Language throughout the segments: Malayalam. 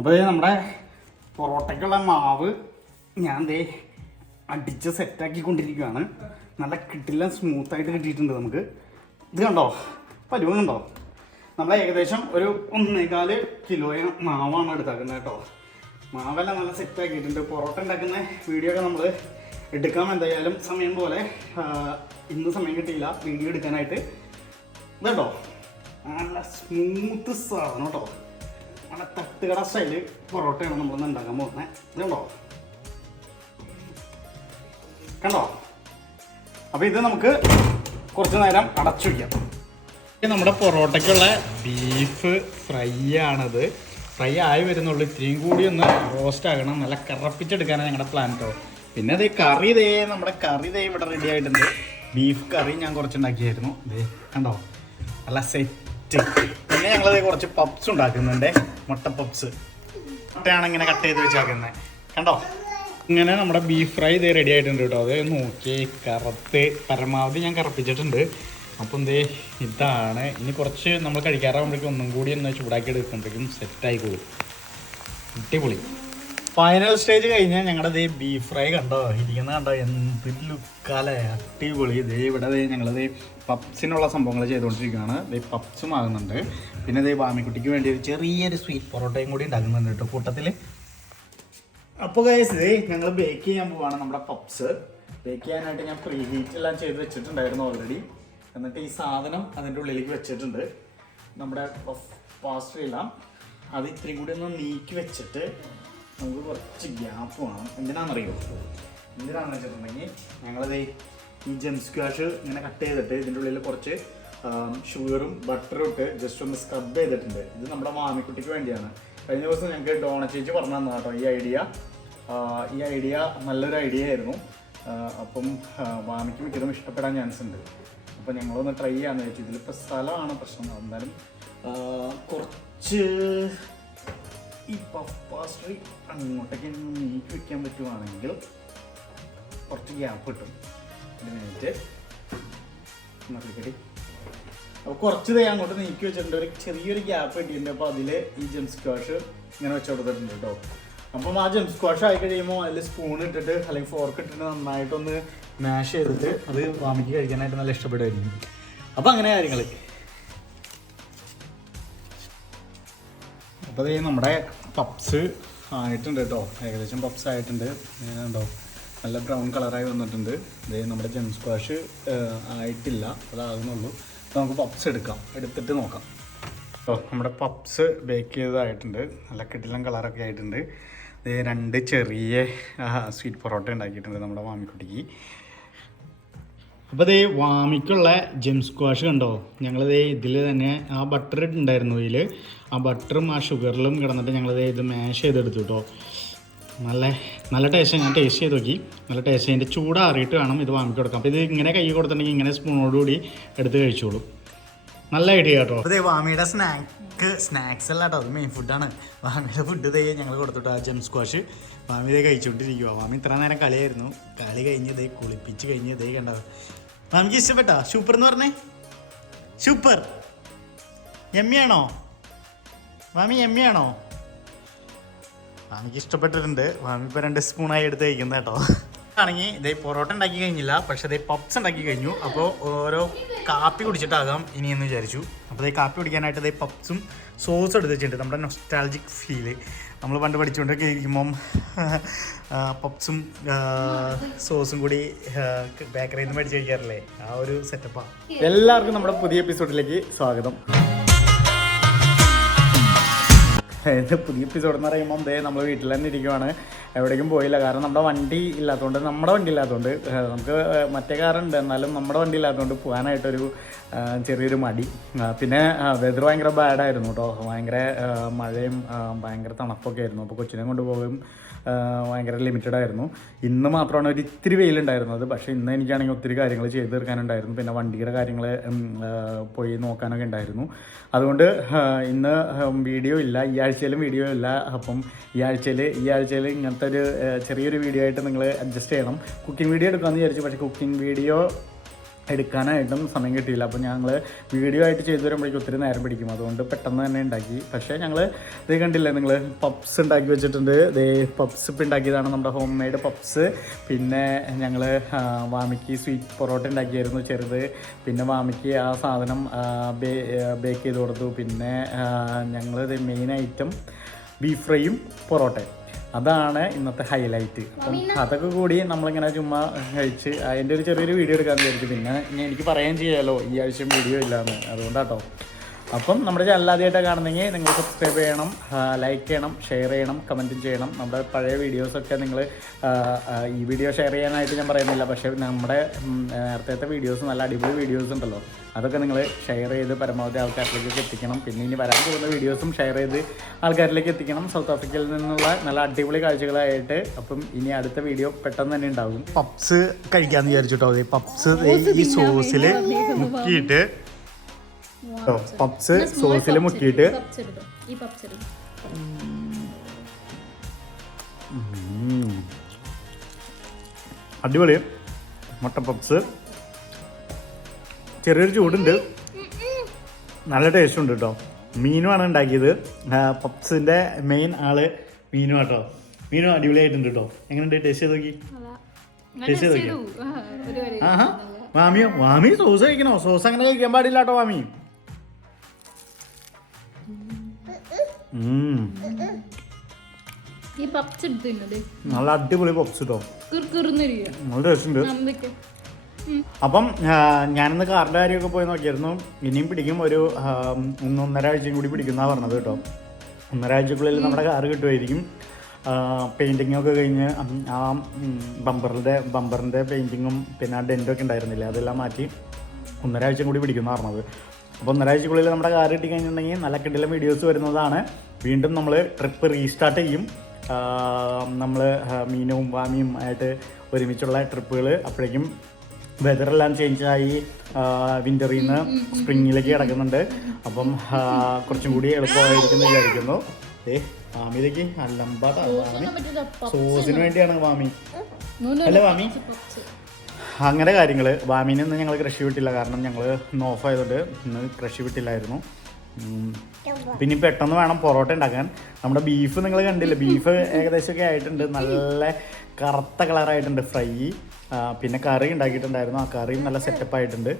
അപ്പോൾ നമ്മുടെ പൊറോട്ടയ്ക്കുള്ള മാവ് ഞാൻ ദേ അടിച്ച് സെറ്റാക്കിക്കൊണ്ടിരിക്കുകയാണ്. നല്ല കിട്ടില്ല, സ്മൂത്തായിട്ട് കിട്ടിയിട്ടുണ്ട് നമുക്ക്. ഇത് കണ്ടോ, പരുവം കണ്ടോ? നമ്മൾ ഏകദേശം ഒരു 1.25 കിലോ മാവാണ് എടുത്താക്കുന്നത് കേട്ടോ. മാവെല്ലാം നല്ല സെറ്റാക്കിയിട്ടുണ്ട്. പൊറോട്ട ഉണ്ടാക്കുന്ന വീഡിയോ ഒക്കെ നമ്മൾ എടുക്കാം എന്തായാലും സമയം പോലെ. ഇന്ന് സമയം കിട്ടിയില്ല വീഡിയോ എടുക്കാനായിട്ട്. ഇതോ നല്ല സ്മൂത്ത് സാധനം കേട്ടോ. നല്ല തട്ടുകട സ്റ്റൈല് പൊറോട്ടയാണ് നമ്മളൊന്ന് ഉണ്ടാക്കാൻ പോകുന്നത്. ഇതുണ്ടോ, കണ്ടോ? അപ്പോൾ ഇത് നമുക്ക് കുറച്ച് നേരം അടച്ചു വയ്ക്കാം. നമ്മുടെ പൊറോട്ടയ്ക്കുള്ള ബീഫ് ഫ്രൈ ആണത്. ഫ്രൈ ആയി വരുന്നുള്ളൂ. ഇത്രയും കൂടി ഒന്ന് റോസ്റ്റ് ആകണം. നല്ല കറപ്പിച്ചെടുക്കാനാണ് ഞങ്ങളുടെ പ്ലാൻ കേട്ടോ. പിന്നെ അത് കറി നമ്മുടെ കറി ഇവിടെ റെഡി ആയിട്ടുണ്ട്. ബീഫ് കറി ഞാൻ കുറച്ചുണ്ടാക്കിയായിരുന്നു. കണ്ടോ, നല്ല സെറ്റ്. പിന്നെ ഞങ്ങളത് കുറച്ച് പപ്സ് ഉണ്ടാക്കുന്നുണ്ട്. മുട്ട പപ്സ്. മുട്ടയാണ് ഇങ്ങനെ കട്ട് ചെയ്ത് വെച്ചാക്കുന്നത്. കണ്ടോ, ഇങ്ങനെ നമ്മുടെ ബീഫ് ഫ്രൈ റെഡി ആയിട്ടുണ്ട് കേട്ടോ. അത് നോക്കി കറുത്ത് പരമാവധി ഞാൻ കറപ്പിച്ചിട്ടുണ്ട്. അപ്പം ഇതാണ്. ഇനി കുറച്ച് നമ്മൾ കഴിക്കാറാകുമ്പോഴേക്കും ഒന്നും കൂടി ഒന്ന് ചൂടാക്കി എടുക്കുമ്പോഴേക്കും സെറ്റായിക്കോളും. അടിപൊളി. ഫൈനൽ സ്റ്റേജ് കഴിഞ്ഞാൽ ഞങ്ങളുടെ ബീഫ് ഫ്രൈ കണ്ടോ, ഇരിക്കുന്നത് കണ്ടോ, എന്ത് ലുക്കാലേ, അടിപൊളി. ഇവിടെ ഞങ്ങളത് പപ്സിനുള്ള സംഭവങ്ങൾ ചെയ്തുകൊണ്ടിരിക്കുകയാണ്. പപ്സും ആകുന്നുണ്ട്. പിന്നെ വാമിക്കുട്ടിക്ക് വേണ്ടി ഒരു ചെറിയൊരു സ്വീറ്റ് പൊറോട്ടയും കൂടി ഉണ്ടാക്കുന്നുണ്ട് കേട്ടോ കൂട്ടത്തിൽ. അപ്പോൾ ഗൈസ് ഞങ്ങൾ ബേക്ക് ചെയ്യാൻ പോവാണ് നമ്മുടെ പപ്സ്. ബേക്ക് ചെയ്യാനായിട്ട് ഞാൻ പ്രീ ഹീറ്റ് എല്ലാം ചെയ്ത് വെച്ചിട്ടുണ്ടായിരുന്നു ഓൾറെഡി. എന്നിട്ട് ഈ സാധനം അതിൻ്റെ ഉള്ളിലേക്ക് വെച്ചിട്ടുണ്ട്. നമ്മുടെ പാസ്ട്രി എല്ലാം അത് ഇത്രയും കൂടി ഒന്ന് നീക്കി വെച്ചിട്ട് നമുക്ക് കുറച്ച് ഗ്യാപ്പ് വേണം. എന്തിനാണെന്നറിയോ? എന്തിനാണെന്ന് വെച്ചിട്ടുണ്ടെങ്കിൽ ഞങ്ങളത് ഈ ജെം സ്ക്വാഷ് ഇങ്ങനെ കട്ട് ചെയ്തിട്ട് ഇതിൻ്റെ ഉള്ളിൽ കുറച്ച് ഷുഗറും ബട്ടറും ഇട്ട് ജസ്റ്റ് ഒന്ന് സ്ക്രബ് ചെയ്തിട്ടുണ്ട്. ഇത് നമ്മുടെ മാമിക്കുട്ടിക്ക് വേണ്ടിയാണ്. കഴിഞ്ഞ ദിവസം ഞങ്ങൾക്ക് ഡോണ ചേച്ചി പറഞ്ഞു തന്നു കേട്ടോ ഈ ഐഡിയ നല്ലൊരു ഐഡിയ ആയിരുന്നു. അപ്പം മാമിക്ക് മിക്കതും ഇഷ്ടപ്പെടാൻ ചാൻസ് ഉണ്ട്. അപ്പോൾ ഞങ്ങളൊന്ന് ട്രൈ ചെയ്യാമെന്ന് വെച്ചു. ഇതിലിപ്പോൾ സ്ഥലമാണ് പ്രശ്നം. എന്നാലും കുറച്ച് ഈ പഫ് പാസ്ട്രി അങ്ങോട്ടേക്ക് നീക്കി വയ്ക്കാൻ പറ്റുവാണെങ്കിൽ കുറച്ച് ഗ്യാപ്പ് കിട്ടും. ഒരു മിനിറ്റ് നോക്കിക്കടി. അപ്പോൾ കുറച്ച് അങ്ങോട്ട് നീക്കി വെച്ചിട്ടുണ്ട്. ഒരു ചെറിയൊരു ഗ്യാപ്പ് കിട്ടിയിട്ടുണ്ട്. അപ്പോൾ അതിൽ ഈ ജെം സ്ക്വാഷ് ഇങ്ങനെ വെച്ച് കൊടുത്തിട്ടുണ്ട് കേട്ടോ. അപ്പം ആ ജെം സ്ക്വാഷ് ആയി കഴിയുമ്പോൾ അതിൽ സ്പൂൺ ഇട്ടിട്ട് അല്ലെങ്കിൽ ഫോർക്ക് ഇട്ടിട്ട് നന്നായിട്ടൊന്ന് മാഷ് ചെയ്തിട്ട് അത് വാമിക്ക് കഴിക്കാനായിട്ട് നല്ല ഇഷ്ടപ്പെടുമായിരിക്കും. അപ്പോൾ അങ്ങനെ കാര്യങ്ങൾ. അപ്പോൾ നമ്മുടെ പപ്സ് ആയിട്ടുണ്ട് കേട്ടോ. ഏകദേശം പപ്സ് ആയിട്ടുണ്ട്. ഉണ്ടോ, നല്ല ബ്രൗൺ കളറായി വന്നിട്ടുണ്ട്. നമ്മുടെ ജെം സ്ക്വാഷ് ആയിട്ടില്ല, അതാകുന്നുള്ളൂ. അപ്പോൾ നമുക്ക് പപ്സ് എടുത്തിട്ട് നോക്കാം. അപ്പോൾ നമ്മുടെ പപ്സ് ബേക്ക് ചെയ്തതായിട്ടുണ്ട്. നല്ല കിടിലൻ കളറൊക്കെ ആയിട്ടുണ്ട്. 2 ചെറിയ സ്വീറ്റ് പൊറോട്ട ഉണ്ടാക്കിയിട്ടുണ്ട് നമ്മുടെ വാമിക്കുട്ടിക്ക്. അപ്പോൾ വാമിക്കുള്ള ജെം സ്ക്വാഷ് കണ്ടോ, ഞങ്ങളിത് ഇതിൽ തന്നെ ആ ബട്ടർ ഉണ്ടായിരുന്നു. ഇതിൽ ആ ബട്ടറും ആ ഷുഗറിലും കിടന്നിട്ട് ഞങ്ങളിത് ഇത് മാഷ് ചെയ്തെടുത്തു കേട്ടോ. നല്ല ടേസ്റ്റ്. ഞാൻ ടേസ്റ്റ് ചെയ്ത് നോക്കി, നല്ല ടേസ്റ്റ്. അതിൻ്റെ ചൂടാറിയിട്ട് വേണം ഇത് വാമിക്ക് കൊടുക്കാം. അപ്പോൾ ഇത് ഇങ്ങനെ കൈ കൊടുത്തിട്ടുണ്ടെങ്കിൽ ഇങ്ങനെ സ്പൂണോടുകൂടി എടുത്ത് കഴിച്ചോളൂ. നല്ല ഐഡിയ കേട്ടോ. അതെ, വാമിയുടെ സ്നാക്സ് അല്ല കേട്ടോ, അത് മെയിൻ ഫുഡാണ്. വാമിയുടെ ഫുഡ് ഞങ്ങൾ കൊടുത്തിട്ട് ആ ജെം സ്ക്വാഷ് വാമി കഴിച്ചുകൊണ്ടിരിക്കുക. വാമി ഇത്ര നേരം കളിയായിരുന്നു. കളി കഴിഞ്ഞ് കുളിപ്പിച്ച് കഴിഞ്ഞ് കണ്ടോ. വാമിക്ക് ഇഷ്ടപ്പെട്ടോ? സൂപ്പർ എന്ന് പറഞ്ഞേ. സൂപ്പർ. എമ്മിയാണോ വാമി? എമ്മിയാണോ? വാമിക്ക് ഇഷ്ടപ്പെട്ടിട്ടുണ്ട്. വാമി ഇപ്പോൾ 2 സ്പൂണായി എടുത്ത് കഴിക്കുന്നത് കേട്ടോ. ആണെങ്കിൽ പൊറോട്ട ഉണ്ടാക്കി കഴിഞ്ഞില്ല, പക്ഷേ പപ്സ് ഉണ്ടാക്കി കഴിഞ്ഞു. അപ്പോൾ ഓരോ കാപ്പി കുടിച്ചിട്ടാകാം ഇനിയെന്ന് വിചാരിച്ചു. അപ്പോൾ കാപ്പി കുടിക്കാനായിട്ട് പപ്സും സോസും എടുത്ത് വെച്ചിട്ടുണ്ട്. നമ്മുടെ നൊസ്റ്റാൾജിക് ഫീല് നമ്മൾ പണ്ട് പഠിച്ചുകൊണ്ടൊക്കെ ഇരിക്കുമ്പം പപ്സും സോസും കൂടി ബേക്കറിയിൽ നിന്ന് മേടിച്ച് കഴിക്കാറില്ലേ, ആ ഒരു സെറ്റപ്പാണ്. എല്ലാവർക്കും നമ്മുടെ പുതിയ എപ്പിസോഡിലേക്ക് സ്വാഗതം. പുതിയ എപ്പിസോഡ് എന്ന് പറയുമ്പോൾ നമ്മൾ വീട്ടിൽ തന്നെ ഇരിക്കുവാണ്. എവിടേക്കും പോയില്ല. കാരണം നമ്മുടെ വണ്ടി ഇല്ലാത്തതുകൊണ്ട് നമുക്ക് മറ്റേ കാറുണ്ട്, എന്നാലും നമ്മുടെ വണ്ടി ഇല്ലാത്തതുകൊണ്ട് പോകാനായിട്ടൊരു ചെറിയൊരു മടി. പിന്നെ വെതർ ഭയങ്കര ബാഡായിരുന്നു കേട്ടോ. ഭയങ്കര മഴയും ഭയങ്കര തണുപ്പൊക്കെ ആയിരുന്നു. അപ്പോൾ കൊച്ചിനെ കൊണ്ടുപോകും ഭയങ്കര ലിമിറ്റഡ് ആയിരുന്നു. ഇന്ന് മാത്രമാണ് ഒരു ഇത്തിരി വെയിലുണ്ടായിരുന്നത്. പക്ഷേ ഇന്ന് എനിക്കാണെങ്കിൽ ഒത്തിരി കാര്യങ്ങൾ ചെയ്ത് തീർക്കാനുണ്ടായിരുന്നു. പിന്നെ വണ്ടിയുടെ കാര്യങ്ങൾ പോയി നോക്കാനൊക്കെ ഉണ്ടായിരുന്നു. അതുകൊണ്ട് ഇന്ന് വീഡിയോ ഇല്ല, ഈ ആഴ്ചയിലും വീഡിയോ ഇല്ല. അപ്പം ഈ ആഴ്ചയിൽ ഇങ്ങനത്തെ ഒരു ചെറിയൊരു വീഡിയോ ആയിട്ട് നിങ്ങൾ അഡ്ജസ്റ്റ് ചെയ്യണം. കുക്കിംഗ് വീഡിയോ എടുക്കാമെന്ന് വിചാരിച്ചു, പക്ഷേ കുക്കിംഗ് വീഡിയോ എടുക്കാനായിട്ടും സമയം കിട്ടിയില്ല. അപ്പോൾ ഞങ്ങൾ വീഡിയോ ആയിട്ട് ചെയ്തു വരുമ്പോഴേക്കും ഒത്തിരി നേരം പിടിക്കും. അതുകൊണ്ട് പെട്ടെന്ന് തന്നെ ഉണ്ടാക്കി. പക്ഷേ ഞങ്ങൾ ഇത് കണ്ടില്ലേ, നിങ്ങൾ പപ്സ് ഉണ്ടാക്കി വെച്ചിട്ടുണ്ട്. ഇതേ പപ്സ് ഇപ്പം ഉണ്ടാക്കിയതാണ്, നമ്മുടെ ഹോം മെയ്ഡ് പപ്സ്. പിന്നെ ഞങ്ങൾ വാമിക്ക് സ്വീറ്റ് പൊറോട്ട ഉണ്ടാക്കിയായിരുന്നു ചെറുത്. പിന്നെ വാമിക്ക് ആ സാധനം ബേക്ക് ചെയ്ത് കൊടുത്തു. പിന്നെ ഞങ്ങൾ മെയിൻ ഐറ്റം ബീഫ് ഫ്രൈയും പൊറോട്ടയും, അതാണ് ഇന്നത്തെ ഹൈലൈറ്റ്. അപ്പം അതൊക്കെ കൂടി നമ്മളിങ്ങനെ ചുമ്മാ കഴിച്ച് അതിൻ്റെ ഒരു ചെറിയൊരു വീഡിയോ എടുക്കാമെന്ന് വിചാരിച്ചു. പിന്നെ എനിക്ക് പറയാൻ ചെയ്യാമല്ലോ ഈ ആഴ്ചയും വീഡിയോ ഇല്ലാന്ന്, അതുകൊണ്ടാട്ടോ. അപ്പം നമ്മുടെ ചാനൽ ആദ്യമായിട്ടാണ് കാണുന്നെങ്കിൽ നിങ്ങൾ സബ്സ്ക്രൈബ് ചെയ്യണം, ലൈക്ക് ചെയ്യണം, ഷെയർ ചെയ്യണം, കമൻറ്റും ചെയ്യണം. നമ്മുടെ പഴയ വീഡിയോസൊക്കെ നിങ്ങൾ ഈ വീഡിയോ ഷെയർ ചെയ്യാനായിട്ട് ഞാൻ പറയുന്നില്ല, പക്ഷേ നമ്മുടെ നേരത്തെ വീഡിയോസ് നല്ല അടിപൊളി വീഡിയോസ് ഉണ്ടല്ലോ, അതൊക്കെ നിങ്ങൾ ഷെയർ ചെയ്ത് പരമാവധി ആൾക്കാരിലേക്ക് എത്തിക്കണം. പിന്നെ ഇനി വരാൻ പോകുന്ന വീഡിയോസും ഷെയർ ചെയ്ത് ആൾക്കാരിലേക്ക് എത്തിക്കണം. സൗത്ത് ആഫ്രിക്കയിൽ നിന്നുള്ള നല്ല അടിപൊളി കാഴ്ചകളായിട്ട്. അപ്പം ഇനി അടുത്ത വീഡിയോ പെട്ടെന്ന് തന്നെ ഉണ്ടാകും. പപ്സ് കഴിക്കാമെന്ന് വിചാരിച്ചിട്ടോ. പപ്സ് ഈ സോസിൽ മുക്കിയിട്ട് പപ്സ് സോസിൽ മുക്കിയിട്ട് അടിപൊളി മുട്ട പപ്സ്. ചെറിയൊരു ചൂടുണ്ട്, നല്ല ടേസ്റ്റ് ഉണ്ട് കേട്ടോ. മീനുമാണ് ഉണ്ടാക്കിയത്. പപ്സിന്റെ മെയിൻ ആള് മീനു കേട്ടോ. മീനു അടിപൊളിയായിട്ടുണ്ട് കേട്ടോ. എങ്ങനെയുണ്ട്? ടേസ്റ്റ് ചെയ്ത് നോക്കി, ടേസ്റ്റ് ചെയ്ത് നോക്കി. ആഹാ മാമിയോ, മാമി സോസ് കഴിക്കണോ? സോസ് അങ്ങനെ കഴിക്കാൻ പാടില്ല കേട്ടോ മാമി. നല്ല അടിപൊളി പപ്സ് കേട്ടോ, നല്ല ടേസ്റ്റ് ഉണ്ട്. അപ്പം ഞാനിന്ന് കാറിൻ്റെ കാര്യമൊക്കെ പോയി നോക്കിയായിരുന്നു. ഇനിയും പിടിക്കും, ഒരു 1.5 ആഴ്ചയും കൂടി പിടിക്കുന്നതാണ് പറഞ്ഞത് കേട്ടോ. 1.5 ആഴ്ചക്കുള്ളിൽ നമ്മുടെ കാറ് കിട്ടുമായിരിക്കും. പെയിൻറ്റിങ്ങും ഒക്കെ കഴിഞ്ഞ് ആ ബമ്പറിൻ്റെ പെയിൻറ്റിങ്ങും പിന്നെ ആ ഡെൻറ്റൊക്കെ ഉണ്ടായിരുന്നില്ല, അതെല്ലാം മാറ്റി 1.5 ആഴ്ചയും കൂടി പിടിക്കുന്ന പറഞ്ഞത്. അപ്പോൾ 1.5 ആഴ്ചക്കുള്ളിൽ നമ്മുടെ കാർ കിട്ടി കഴിഞ്ഞിട്ടുണ്ടെങ്കിൽ നല്ല കിടിലം വീഡിയോസ് വരുന്നതാണ്. വീണ്ടും നമ്മൾ ട്രിപ്പ് റീസ്റ്റാർട്ട് ചെയ്യും. നമ്മൾ മീനും വാമിയും ആയിട്ട് ഒരുമിച്ചുള്ള ട്രിപ്പുകൾ. അപ്പോഴേക്കും വെതറെല്ലാം ചേഞ്ചായി വിൻ്ററിൽ നിന്ന് സ്പ്രിങ്ങിലേക്ക് കിടക്കുന്നുണ്ട്. അപ്പം കുറച്ചും കൂടി എളുപ്പമായിരിക്കും വിചാരിക്കുന്നു. വാമിയിലേക്ക് അല്ലമ്പാതാണ്, സോസിന് വേണ്ടിയാണ് വാമി അല്ലേ വാമി? അങ്ങനെ കാര്യങ്ങൾ. വാമീനെ ഇന്ന് ഞങ്ങൾ കൃഷി വിട്ടില്ല, കാരണം ഞങ്ങൾ ഇന്ന് ഓഫ് ആയതുകൊണ്ട് ഇന്ന് കൃഷി വിട്ടില്ലായിരുന്നു. പിന്നെ പെട്ടെന്ന് വേണം പൊറോട്ട ഉണ്ടാക്കാൻ. നമ്മുടെ ബീഫ് നിങ്ങൾ കണ്ടില്ല, ബീഫ് ഏകദേശമൊക്കെ ആയിട്ടുണ്ട്, നല്ല കറുത്ത കളറായിട്ടുണ്ട് ഫ്രൈ. പിന്നെ കറി ഉണ്ടാക്കിയിട്ടുണ്ടായിരുന്നു, ആ കറിയും നല്ല സെറ്റപ്പ് ആയിട്ടുണ്ട്.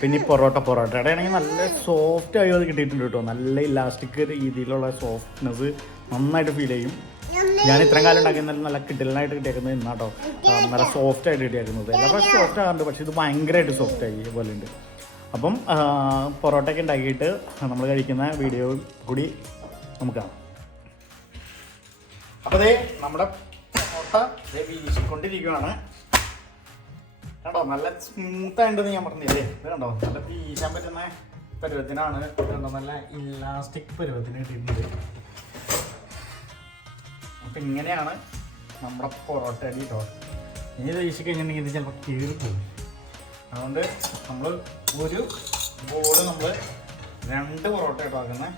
പിന്നെ ഈ പൊറോട്ടയുടെ ആണെങ്കിൽ നല്ല സോഫ്റ്റ് ആയി അത് കിട്ടിയിട്ടുണ്ട് കേട്ടോ. നല്ല ഇലാസ്റ്റിക് രീതിയിലുള്ള സോഫ്റ്റ്നെസ് നന്നായിട്ട് ഫീൽ ചെയ്യും. ഞാൻ ഇത്രയും കാലം ഉണ്ടാക്കുന്നത് നല്ല കിടലനായിട്ട് കിട്ടിയേക്കുന്നത് ഇന്നാട്ടോ, നല്ല സോഫ്റ്റ് ആയിട്ട് കിട്ടിയേക്കുന്നത്. എല്ലാ പ്രാവശ്യം സോഫ്റ്റ് ആകാറുണ്ട്, പക്ഷേ ഇത് ഭയങ്കരമായിട്ട് സോഫ്റ്റ് ആയി പോലെ ഉണ്ട്. അപ്പം പൊറോട്ടയൊക്കെ ഉണ്ടാക്കിയിട്ട് നമ്മൾ കഴിക്കുന്ന വീഡിയോ കൂടി നമുക്ക് കാണാം. അപ്പോൾ അതേ നമ്മുടെ പൊറോട്ട വീശിക്കൊണ്ടിരിക്കുകയാണ് കേട്ടോ. നല്ല സ്മൂത്തായിട്ടെന്ന് ഞാൻ പറഞ്ഞില്ലേ, ഇത് കണ്ടോ, നല്ല വീശാൻ പറ്റുന്ന പരുവത്തിനാണ്. കണ്ടോ, നല്ല ഇലാസ്റ്റിക് പരുവത്തിന് കിട്ടിയിട്ടുണ്ട്. അപ്പം ഇങ്ങനെയാണ് നമ്മുടെ പൊറോട്ട അടി കേട്ടോ. ഇനി ഇത് വീശി കഴിഞ്ഞിട്ടുണ്ടെങ്കിൽ ഇത് ചിലപ്പോൾ കീറിപ്പോകും. അതുകൊണ്ട് നമ്മൾ ഒരു ബോള് നമ്മൾ 2 പൊറോട്ട കേട്ടോ ആക്കുന്നത്.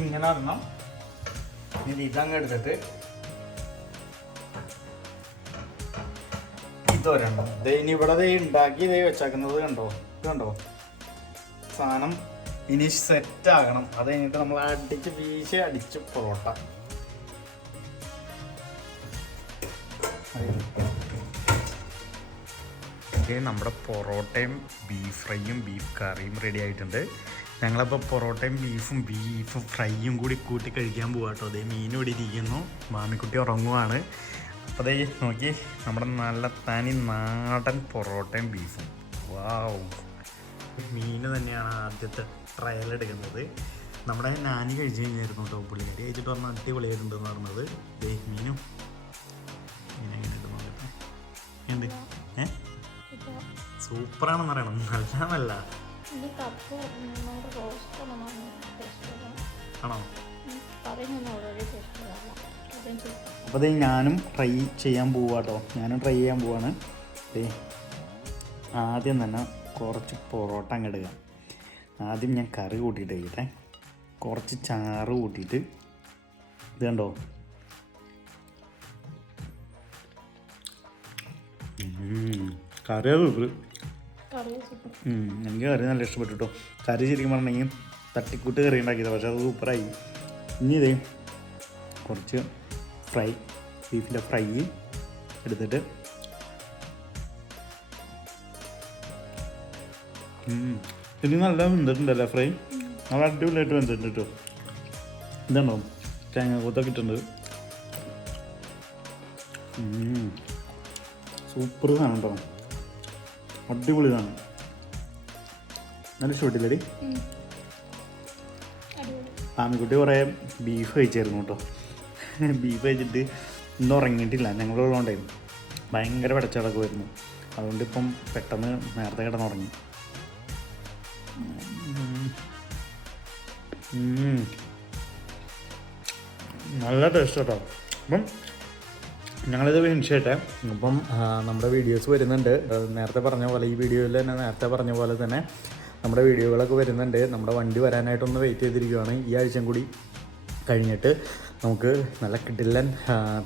ഇങ്ങനെ ഒരെണ്ണം ഇതങ്ങ് എടുത്തിട്ട് ഇതൊരെണ്ണം ഇനി ഇവിടെ ഉണ്ടാക്കി വെച്ചാക്കുന്നത് കണ്ടോ. ഇത് കണ്ടോ, സാധനം ഇനി സെറ്റ് ആകണം. അത് കഴിഞ്ഞിട്ട് നമ്മൾ അടിച്ച് പൊറോട്ട. നമ്മുടെ പൊറോട്ടയും ബീഫ് ഫ്രൈയും ബീഫ് കറിയും റെഡി ആയിട്ടുണ്ട്. ഞങ്ങളപ്പോൾ പൊറോട്ടയും ബീഫ് ഫ്രൈയും കൂടി കൂട്ടി കഴിക്കാൻ പോവാ കേട്ടോ. അതേ മീൻ ഇവിടെ ഇരിക്കുന്നു, മാമിക്കുട്ടി ഉറങ്ങുവാണ്. അപ്പോൾ അതേ നോക്കി, നമ്മുടെ നല്ല തനി നാടൻ പൊറോട്ടയും ബീഫും. വാവ്, മീൻ തന്നെയാണ് ആദ്യത്തെ ട്രയൽ എടുക്കുന്നത്. നമ്മുടെ നാനി കഴിച്ചു കഴിഞ്ഞായിരുന്നു കേട്ടോ. പുള്ളിക്കാരി കഴിച്ചിട്ട് പറഞ്ഞാൽ അടിപൊളിയായിട്ടുണ്ടെന്ന് പറഞ്ഞത്. മീനും മീനെങ്ങനെയുണ്ട് നോക്കട്ടെ. എന്ത് സൂപ്പറാണെന്ന് പറയണം, നല്ലതല്ല ആണോ? അപ്പോൾ അത് ഞാനും ട്രൈ ചെയ്യാൻ പോവാട്ടോ. ട്രൈ ചെയ്യാൻ പോവാണ്. ആദ്യം തന്നെ കുറച്ച് പൊറോട്ട അങ്ങ് ആദ്യം ഞാൻ കറി കൂട്ടിയിട്ട് കഴിക്കട്ടെ. കുറച്ച് ചാറ് കൂട്ടിയിട്ട്, ഇത് കണ്ടോ, കറി സൂപ്പർ. കറി സൂപ്പർ. എനിക്ക് കറി നല്ല ഇഷ്ടപ്പെട്ടു കേട്ടോ. കറി ശരിക്കും പറഞ്ഞെങ്കിൽ തട്ടിക്കൂട്ട് കറി ഉണ്ടാക്കിയതാണ്, പക്ഷെ അത് സൂപ്പറായി. ഇനി ഇതേ കുറച്ച് ഫ്രൈ, ബീഫിൻ്റെ ഫ്രൈ എടുത്തിട്ട് ഇനി നല്ല വെന്തിട്ടുണ്ടല്ലേ ഫ്രൈ, നല്ല അടിപൊളിയായിട്ട് വെന്തിട്ടുണ്ട് കേട്ടോ. ഇതുണ്ടോ തേങ്ങാക്കൂത്തൊക്കെ ഇട്ടുണ്ട്. സൂപ്പർ സാധനം കേട്ടോ, അടിപൊളി സാധനം. നല്ല ഇഷ്ടപ്പെട്ടില്ലേ? ആമിക്കുട്ടി കുറേ ബീഫ് കഴിച്ചായിരുന്നു കേട്ടോ. ബീഫ് കഴിച്ചിട്ട് ഇന്ന് ഉറങ്ങിയിട്ടില്ല, ഞങ്ങളുള്ളതുകൊണ്ടേ ഭയങ്കര പടച്ചടക്ക് വരുന്നു. അതുകൊണ്ട് ഇപ്പം പെട്ടെന്ന് നേരത്തെ കിടന്നുറങ്ങി. നല്ല ടേസ്റ്റ് കേട്ടോ. അപ്പം ഞങ്ങളിത് ഫിനിഷ് ചെയ്യട്ടെ. അപ്പം നമ്മുടെ വീഡിയോസ് വരുന്നുണ്ട്, നേരത്തെ പറഞ്ഞ പോലെ ഈ വീഡിയോയിൽ തന്നെ നേരത്തെ പറഞ്ഞ പോലെ തന്നെ നമ്മുടെ വീഡിയോകളൊക്കെ വരുന്നുണ്ട്. നമ്മുടെ വണ്ടി വരാനായിട്ടൊന്ന് വെയിറ്റ് ചെയ്തിരിക്കുകയാണ്. ഈ ആഴ്ചയും കൂടി കഴിഞ്ഞിട്ട് നമുക്ക് നല്ല കിടിലൻ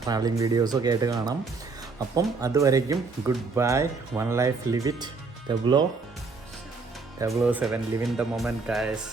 ട്രാവലിംഗ് വീഡിയോസൊക്കെ ആയിട്ട് കാണാം. അപ്പം അതുവരേക്കും good bye. One life live it. 007 live in the moment guys.